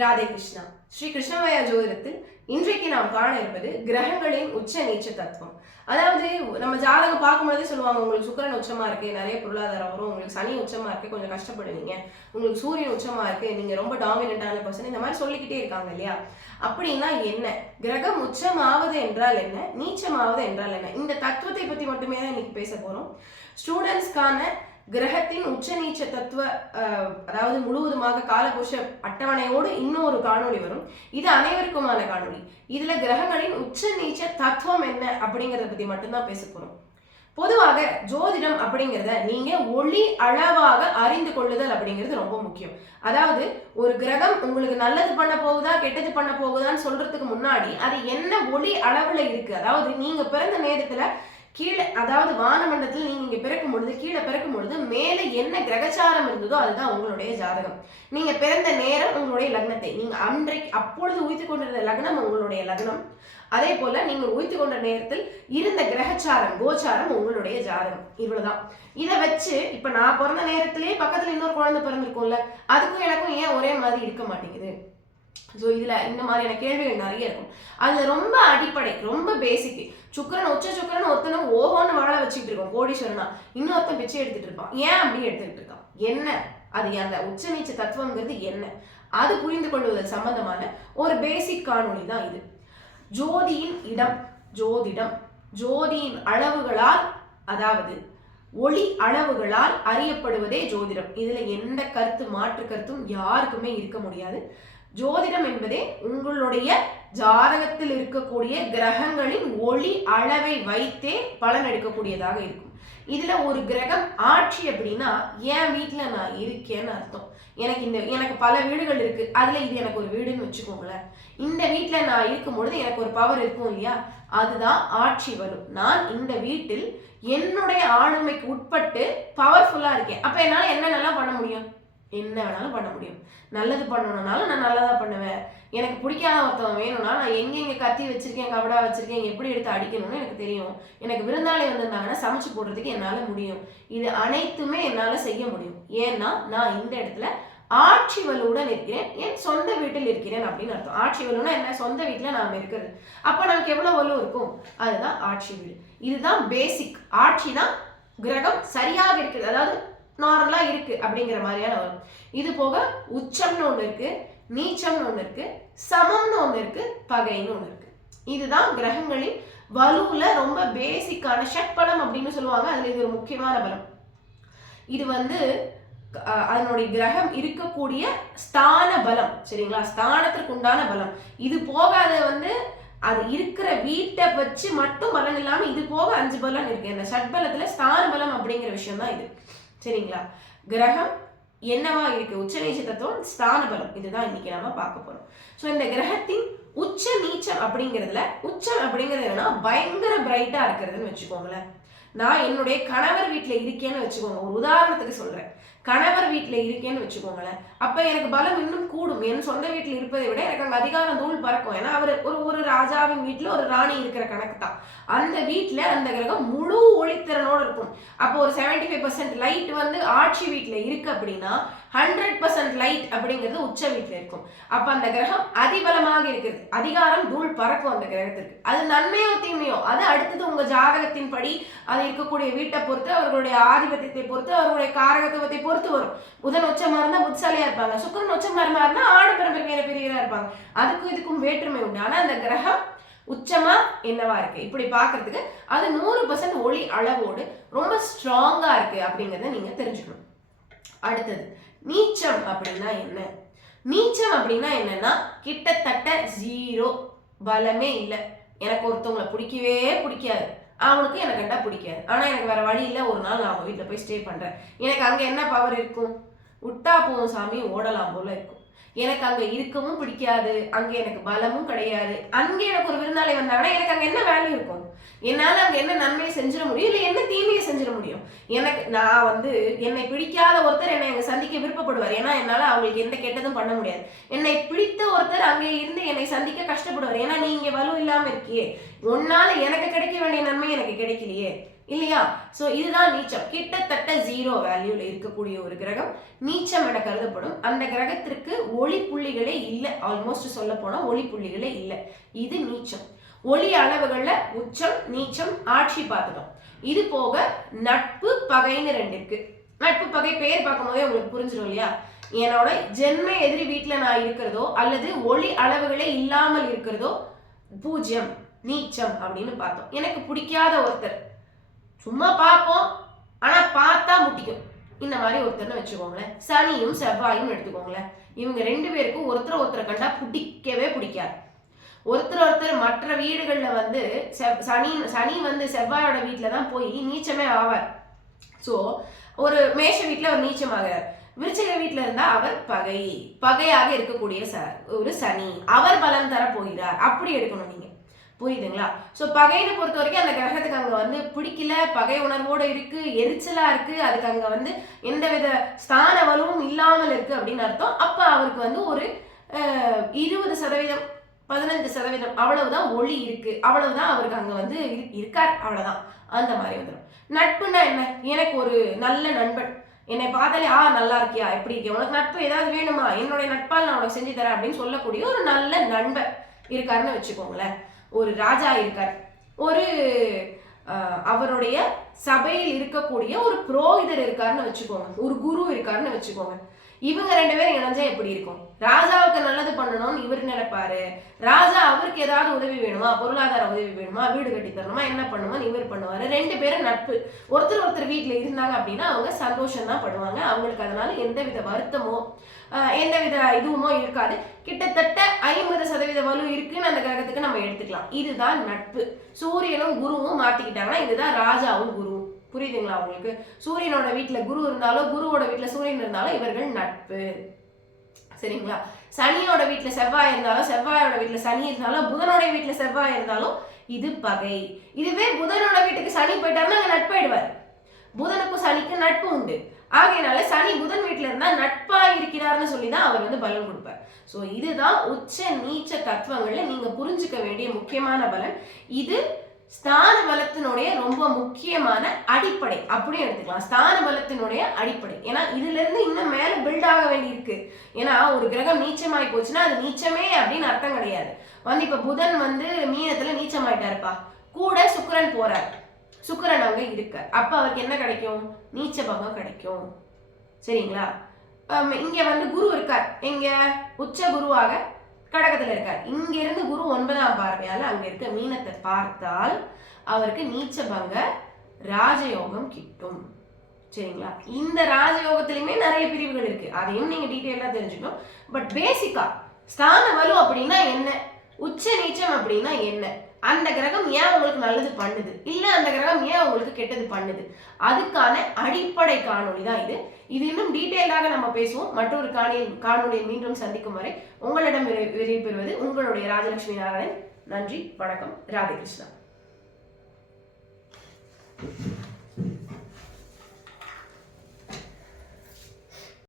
ராதே கிருஷ்ணா ஸ்ரீ கிருஷ்ணமயா ஜோதிடத்தில் இன்றைக்கு நாம் காண இருப்பது கிரகங்களின் உச்ச நீச்ச தத்துவம். அதாவது நம்ம ஜாதகம் பார்க்கும்போதே சொல்லுவாங்க உங்களுக்கு சுக்கிரன் உச்சமா இருக்கு நிறைய பொருளாதாரம் வரும். உங்களுக்கு சனி உச்சமா இருக்கு கொஞ்சம் கஷ்டப்படுவீங்க. உங்களுக்கு சூரியன் உச்சமா இருக்கு நீங்க ரொம்ப டாமினண்டான பர்சன் இந்த மாதிரி சொல்லிக்கிட்டே இருக்காங்க இல்லையா? அப்படின்னா என்ன? கிரகம் உச்சமாவது என்றால் என்ன? நீச்சமாவது என்றால் என்ன? இந்த தத்துவத்தை பத்தி மட்டுமே தான் இன்னைக்கு பேச போறோம். ஸ்டூடெண்ட்ஸ்க்கான கிரகத்தின் உச்சநீச்ச தத்துவ அதாவது முழுவதுமாக காலகோஷ அட்டவணையோடு இன்னொரு காணொளி வரும். இது அனைவருக்குமான காணொளி. இதுல கிரகங்களின் உச்ச நீச்ச தத்துவம் என்ன அப்படிங்கறத பத்தி மட்டும்தான் பேச போறோம். பொதுவாக ஜோதிடம் அப்படிங்கிறத நீங்க ஒளி அளவாக அறிந்து கொள்ளுதல் அப்படிங்கிறது ரொம்ப முக்கியம். அதாவது ஒரு கிரகம் உங்களுக்கு நல்லது பண்ண போகுதா கெட்டது பண்ண போகுதான்னு சொல்றதுக்கு முன்னாடி அது என்ன ஒளி அளவுல இருக்கு? அதாவது நீங்க பிறந்த நேரத்துல கீழே அதாவது வானமண்டலத்தில் நீங்க இங்க பிறக்கும் பொழுது கீழே பிறக்கும் பொழுது மேலே என்ன கிரகச்சாரம் இருந்ததோ அதுதான் உங்களுடைய ஜாதகம். நீங்க பிறந்த நேரம் உங்களுடைய லக்னத்தை. நீங்க அன்றைக்கு அப்பொழுது உயித்து கொண்டிருந்த லக்னம் உங்களுடைய லக்னம். அதே போல நீங்க உயித்து கொண்ட நேரத்தில் இருந்த கிரகச்சாரம் கோச்சாரம் உங்களுடைய ஜாதகம். இவ்வளவுதான். இதை வச்சு இப்ப நான் பிறந்த நேரத்திலேயே பக்கத்துல இன்னொரு குழந்தை பிறந்திருக்கும்ல அதுக்கும் எனக்கும் ஏன் ஒரே மாதிரி இருக்க மாட்டேங்குது? ஸோ இதுல இந்த மாதிரியான கேள்விகள் நிறைய இருக்கும். அதுல ரொம்ப அடிப்படை ரொம்ப பேசிக் சுக்கரன் உச்ச சுக்கரன் ஒருத்தனும் ஓஹோன்னு வாழ வச்சுக்கிட்டு இருக்கோம் கோடீஸ்வரனா. இன்னொருத்தன் பிச்சை எடுத்துட்டு இருப்பான். ஏன் அப்படி எடுத்துக்கிட்டு இருக்கான்? என்ன? அது அந்த உச்ச நீச்ச தத்துவங்கிறது என்ன? அது புரிந்து கொள்வதல் சம்பந்தமான ஒரு பேசிக் காணொளி தான் இது. ஜோதியின் இடம் ஜோதிடம். ஜோதியின் அளவுகளால் அதாவது ஒளி அளவுகளால் அறியப்படுவதே ஜோதிடம். இதுல எந்த கருத்து மாற்று கருத்தும் யாருக்குமே இருக்க முடியாது. ஜோதிடம் என்பதே உங்களுடைய ஜாதகத்தில் இருக்கக்கூடிய கிரகங்களின் ஒளி அளவை வைத்தே பலன் எடுக்கக்கூடியதாக இருக்கும். இதுல ஒரு கிரகம் ஆட்சி அப்படின்னா என் வீட்டுல நான் இருக்கேன்னு அர்த்தம். எனக்கு இந்த எனக்கு பல வீடுகள் இருக்கு. அதுல இது எனக்கு ஒரு வீடுன்னு வச்சுக்கோங்களேன். இந்த வீட்டுல நான் இருக்கும் பொழுது எனக்கு ஒரு பவர் இருக்கும் இல்லையா? அதுதான் ஆட்சி வரும். நான் இந்த வீட்டில் என்னுடைய ஆளுமைக்கு உட்பட்டு பவர்ஃபுல்லா இருக்கேன். அப்ப என்னால என்னென்னலாம் பண்ண முடியும்? என்ன வேணாலும் பண்ண முடியும். நல்லது பண்ணணும்னாலும் நான் நல்லதாக பண்ணுவேன். எனக்கு பிடிக்காத ஒருத்தவன் வேணும்னா நான் எங்கே எங்கே கத்தி வச்சிருக்கேன் கபடா வச்சிருக்கேன் எப்படி எடுத்து அடிக்கணும்னு எனக்கு தெரியும். எனக்கு விருந்தாளி வந்திருந்தாங்கன்னா சமைச்சு போடுறதுக்கு என்னால் முடியும். இது அனைத்துமே என்னால் செய்ய முடியும். ஏன்னா நான் இந்த இடத்துல ஆட்சி வலுவுடன் இருக்கிறேன். என் சொந்த வீட்டில் இருக்கிறேன் அப்படின்னு அர்த்தம். ஆட்சி வலுனா என்ன? சொந்த வீட்டில் நாம் இருக்கிறது. அப்போ நமக்கு எவ்வளோ வலு இருக்கும்? அதுதான் ஆட்சி வீடு. இதுதான் பேசிக் ஆட்சி தான் கிரகம் சரியாக இருக்குது அதாவது நார்மலாக இருக்கு அப்படிங்கிற மாதிரியான வரும் இது போக உச்சம்னு ஒன்று இருக்கு நீச்சம்னு ஒன்று இருக்கு சமம்னு ஒன்று இருக்கு பகைன்னு ஒன்று இருக்கு. இதுதான் கிரகங்களின் வலுவில் ரொம்ப பேசிக்கான ஷட்பலம் அப்படின்னு சொல்லுவாங்க. அதுல இது ஒரு முக்கியமான பலம். இது வந்து அதனுடைய கிரகம் இருக்கக்கூடிய ஸ்தான பலம் சரிங்களா? ஸ்தானத்திற்கு உண்டான பலம். இது போக அது வந்து அது இருக்கிற வீட்டை வச்சு மட்டும் பலன் இல்லாமல் இது போக அஞ்சு பலன் இருக்கு. அந்த சட்பலத்தில் ஸ்தான பலம் அப்படிங்கிற விஷயம் தான் இது. சரிங்களா? கிரகம் என்னவா இருக்கு? உச்ச நீச்ச தத்துவம் ஸ்தான பலம். இதுதான் இன்னைக்கு நாம பார்க்க போறோம். ஸோ இந்த கிரகத்தின் உச்ச நீச்சம் அப்படிங்கிறதுல உச்சம் அப்படிங்கிறது என்னன்னா பயங்கர பிரைட்டா இருக்கிறதுன்னு வச்சுக்கோங்களேன். நான் என்னுடைய கணவர் வீட்டில் இருக்கேன்னு வச்சுக்கோங்க. ஒரு உதாரணத்துக்கு சொல்கிறேன் கணவர் வீட்டில் இருக்கேன்னு வச்சுக்கோங்களேன். அப்போ எனக்கு பலம் இன்னும் கூடும். என் சொந்த வீட்டில் இருப்பதை விட எனக்கு அங்கே அதிகாரம் தூள் பறக்கும். ஏன்னா அவர் ஒரு ஒரு ராஜாவின் வீட்டில் ஒரு ராணி இருக்கிற கணக்கு தான் அந்த வீட்டில் அந்த கிரகம் முழு ஒளித்திறனோடு இருக்கும். அப்போ ஒரு செவன்டி ஃபைவ் பர்சன்ட் லைட் வந்து ஆட்சி வீட்டில் இருக்கு அப்படின்னா ஹண்ட்ரட் பர்சன்ட் லைட் அப்படிங்கிறது உச்ச வீட்டில் இருக்கும். அப்போ அந்த கிரகம் அதிபலமாக இருக்குது. அதிகாரம் தூள் பறக்கும் அந்த கிரகத்திற்கு. அது நன்மையோ தீமையோ? அது அடுத்தது உங்கள் ஜாதகத்தின் படி அது இருக்கக்கூடிய வீட்டை பொறுத்து அவர்களுடைய ஆதிபத்தியத்தை பொறுத்து அவர்களுடைய காரகத்துவத்தை பொறுத்து வரும். புதன் உச்சமா இருந்தா புத்திசாலியா இருப்பாங்க. சுக்கரன் உச்சமா இருந்தால் ஆடு பிறப்பு வேற இருப்பாங்க. அதுக்கும் இதுக்கும் வேற்றுமை உண்டு. ஆனா அந்த கிரகம் உச்சமா என்னவா இருக்கு? இப்படி பாக்குறதுக்கு அது நூறு பர்சன்ட் ஒளி அளவோடு ரொம்ப ஸ்ட்ராங்கா இருக்கு அப்படிங்கறத நீங்க தெரிஞ்சுக்கணும். அடுத்தது நீச்சம் அப்படின்னா என்ன? நீச்சம் அப்படின்னா என்னன்னா கிட்டத்தட்ட ஜீரோ பலமே இல்லை. எனக்கு ஒருத்தவங்களை பிடிக்கவே பிடிக்காது. அவனுக்கு எனக்கு கண்டா பிடிக்காது. ஆனா எனக்கு வேற வழி இல்லை. ஒரு நாள் நான் அவங்க வீட்டில் போய் ஸ்டே பண்றேன். எனக்கு அங்க என்ன பவர் இருக்கும்? விட்டா போகும் சாமி ஓடலாம் போல இருக்கும். எனக்கு அங்க இருக்கவும் பிடிக்காது. அங்க எனக்கு பலமும் கிடையாது. அங்க எனக்கு ஒரு விருந்தாளி வந்தாங்கன்னா எனக்கு அங்க என்ன வேல்யூ இருக்கும்? என்னால அங்க என்ன நன்மையை செஞ்சிட முடியும்? இல்ல என்ன தீமையை செஞ்சிட முடியும்? எனக்கு நான் வந்து என்னை பிடிக்காத ஒருத்தர் என்னை அங்க சந்திக்க விருப்பப்படுவார். ஏன்னா என்னால அவங்களுக்கு எந்த கெட்டதும் பண்ண முடியாது. என்னை பிடி ஒருத்தர் அங்கே இருந்து என்னை சந்திக்க கஷ்டப்படுவார். ஏன்னா நீ இங்கே வலு இல்லாமல் இருக்கியே. உன்னால எனக்கு கிடைக்க வேண்டிய நன்மை எனக்கு கிடைக்கலையே. இல்லையா? சோ இதுதான் நீச்சம். கிட்டத்தட்ட ஜீரோ வேல்யூல இருக்கக்கூடிய ஒரு கிரகம். நீச்சம் என கருதப்படும். அந்த கிரகத்திற்கு ஒளி புள்ளிகளே இல்லை. ஆல்மோஸ்ட் சொல்ல போனால் ஒளி புள்ளிகளே இல்லை. இது நீச்சம். ஒளி அளவுகளில் உச்சம் நீச்சம் ஆட்சி பார்த்துட்டோம். இது போக நட்பு பகைன்னு ரெண்டு இருக்கு. நட்பு பகை பேர் பார்க்கும்போதே உங்களுக்கு புரிஞ்சிடும் இல்லையா? என்னோட ஜென்ம எதிரி வீட்டில் நான் இருக்கிறதோ அல்லது ஒளி அளவுகளே இல்லாமல் இருக்கிறதோ பூஜ்யம் நீச்சம் அப்படின்னு பார்த்தோம். எனக்கு பிடிக்காத ஒருத்தர். சும்மா பார்ப்போம். ஆனால் பார்த்தா முட்டிக்கும். இந்த மாதிரி ஒருத்தர்னு வச்சுக்கோங்களேன். சனியும் செவ்வாயும் எடுத்துக்கோங்களேன். இவங்க ரெண்டு பேருக்கும் ஒருத்தர் ஒருத்தரை கண்டா பிடிக்கவே பிடிக்காது. ஒருத்தர் ஒருத்தர் மற்ற வீடுகளில் வந்து செவ்- சனி சனி வந்து செவ்வாயோட வீட்டில் தான் போய் நீச்சமே ஆவார். ஸோ ஒரு மேஷ வீட்டில் ஒரு நீச்சமாகிறார் விருச்சிக வீட்டில் இருந்தால் அவர் பகை. பகையாக இருக்கக்கூடிய ச ஒரு சனி. அவர் பலன் தர போகிறார். அப்படி எடுக்கணும் நீங்கள் புரியுதுங்களா? ஸோ பகைன்னு பொறுத்த வரைக்கும் அந்த கிரகத்துக்கு அங்கே வந்து பிடிக்கல. பகை உணர்வோடு இருக்குது எரிச்சலாக இருக்குது அதுக்கு அங்கே வந்து எந்தவித ஸ்தான வலுவும் இல்லாமல் இருக்குது அப்படின்னு அர்த்தம். அப்போ அவருக்கு வந்து ஒரு இருபது சதவீதம் பதினஞ்சு சதவீதம் அவ்வளவுதான் ஒளி இருக்கு. அவ்வளவுதான் அவருக்கு அங்கே வந்து இருக்கார். அவ்வளோதான் அந்த மாதிரி வந்துடும் நட்புன்னா என்ன? எனக்கு ஒரு நல்ல நண்பன். என்னை பார்த்தாலே ஆ நல்லா இருக்கியா? எப்படி இருக்கியா? உனக்கு நட்பு ஏதாவது வேணுமா? என்னுடைய நட்பால் நான் உனக்கு செஞ்சு தரேன் அப்படின்னு சொல்லக்கூடிய ஒரு நல்ல நண்பர் இருக்காருன்னு வச்சுக்கோங்களேன். ஒரு ராஜா இருக்கார். ஒரு அவருடைய சபையில் இருக்கக்கூடிய ஒரு புரோகிதர் இருக்காருன்னு வச்சுக்கோங்க. ஒரு குரு இருக்காருன்னு வச்சுக்கோங்க. இவங்க ரெண்டு பேரும் இணைஞ்சா எப்படி இருக்கும்? ராஜாவுக்கு நல்லது பண்ணணும்னு இவர் நினைப்பாரு. ராஜா அவருக்கு ஏதாவது உதவி வேணுமா? பொருளாதார உதவி வேணுமா? வீடு கட்டி தரணுமா? என்ன பண்ணுமா இவர் பண்ணுவாரு. ரெண்டு பேரும் நட்பு. ஒருத்தர் ஒருத்தர் வீட்டுல இருந்தாங்க அப்படின்னா அவங்க சந்தோஷம் தான் படுவாங்க. அவங்களுக்கு அதனால எந்தவித வருத்தமோ எந்த எந்தவித இதுவுமோ இருக்காது. கிட்டத்தட்ட ஐம்பது சதவீத வலு இருக்குன்னு அந்த கிரகத்துக்கு நம்ம எடுத்துக்கலாம். இதுதான் நட்பு. சூரியனும் குருவும் மாத்திக்கிட்டாங்கன்னா இதுதான் ராஜாவும் குருவும். புரியுதுங்களா உங்களுக்கு? சூரியனோட வீட்டில் குரு இருந்தாலும் குருவோட வீட்டில் சூரியன் இருந்தாலும் இவர்கள் நட்பு. சரிங்களா? சனியோட வீட்டில் செவ்வாய் இருந்தாலும் செவ்வாயோட வீட்டில் சனி இருந்தாலும் புதனோட வீட்டில் செவ்வாய் இருந்தாலும் இது பகை. இதுவே புதனோட வீட்டுக்கு சனி போயிட்டாருன்னா அங்கே நட்பாயிடுவார். புதனுக்கும் சனிக்கும் நட்பு உண்டு. ஆகையினால சனி புதன் வீட்டில் இருந்தால் நட்பாக இருக்கிறார்னு சொல்லி தான் அவர் வந்து பலன் கொடுப்பார். ஸோ இதுதான் உச்ச நீச்ச தத்துவங்களில் நீங்கள் புரிஞ்சுக்க வேண்டிய முக்கியமான பலன். இது ஸ்தான பலத்தினுடைய ரொம்ப முக்கியமான அடிப்படை அப்படியும் எடுத்துக்கலாம். ஸ்தான பலத்தினுடைய அடிப்படை. ஏன்னா இதுல இருந்து இன்னும் மேல பில்ட் ஆக வேண்டியிருக்கு. ஏன்னா ஒரு கிரகம் நீச்சமாய் போச்சுன்னா அது நீச்சமே அப்படின்னு அர்த்தம் கிடையாது. வந்து இப்ப புதன் வந்து மீனத்துல நீச்சமாயிட்டாருப்பா. கூட சுக்கரன் போறார். சுக்கரன் அங்க இருக்க அப்ப அவருக்கு என்ன கிடைக்கும்? நீச்ச பகம் கிடைக்கும். சரிங்களா? இங்க வந்து குரு இருக்கார். எங்க? உச்ச குருவாக கடகத்துல இருக்கார். இங்க இருந்து குரு ஒன்பதாம் பார்வையால அங்க இருக்க மீனத்தை பார்த்தால் அவருக்கு நீச்ச பங்க ராஜயோகம் கிட்டும். சரிங்களா? இந்த ராஜயோகத்திலுமே நிறைய பிரிவுகள் இருக்கு. அதையும் நீங்க டீட்டெயிலா தெரிஞ்சுக்கணும். பட் பேசிக்கா ஸ்தான வலு அப்படின்னா என்ன? உச்ச நீச்சம் அப்படின்னா என்ன? அந்த கிரகம் ஏன் உங்களுக்கு நல்லது பண்ணுது? இல்லை அந்த கிரகம் ஏன் உங்களுக்கு கெட்டது பண்ணுது? அதுக்கான அடிப்படை காணொளி தான் இது. இது இன்னும் டீட்டெயிலாக நம்ம பேசுவோம். மற்றொரு காணியில் காணொலியை மீண்டும் சந்திக்கும் வரை உங்களிடம் விரைவு உங்களுடைய ராஜலட்சுமி நாராயணன். நன்றி வணக்கம். ராதே கிருஷ்ணா.